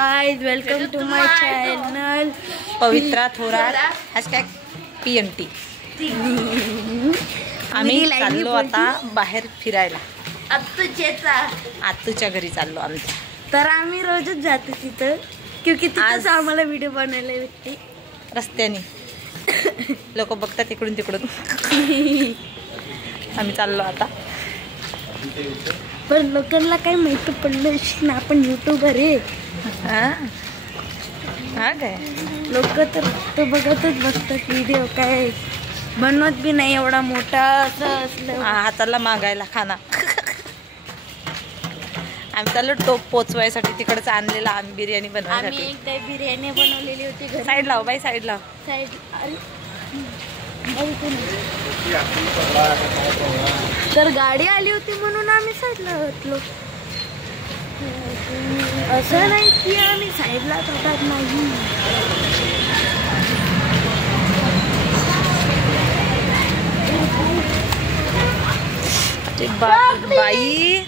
Guys welcome to my channel Pavitra Thorat #PMT। आम्ही चाललो आता बाहेर फिरायला। आत्तूच्या घरी चाललो आमच्या। तर आम्ही रोजच जातो तिथं क्योंकि तिथंच आम्हाला व्हिडिओ बनायला भेटते रस्त्याने। लोक बघतात इकडून तिकडून। आम्ही चाललो आता। पण लोकांना काय माहिती पडलं ना आपण यूट्यूबर आहे। हा काय लोक तर बघतच बसतात व्हिडिओ, काय बनवत बी नाही एवढा मोठा असं असलं हाताला मागायला खाना। आम्ही चाललो टोप पोचवायसाठी तिकडच आणलेला आम्ही बिर्याणी बनवायसाठी। आम्ही एकदा बिर्याणी बनवलेली होती घरी। साईड लाव बाई, साईड लाव। साईड तर गाडी आली होती म्हणून आम्ही साईडला होतो। असं नाही की आम्ही साईडला होतात नाही। बाई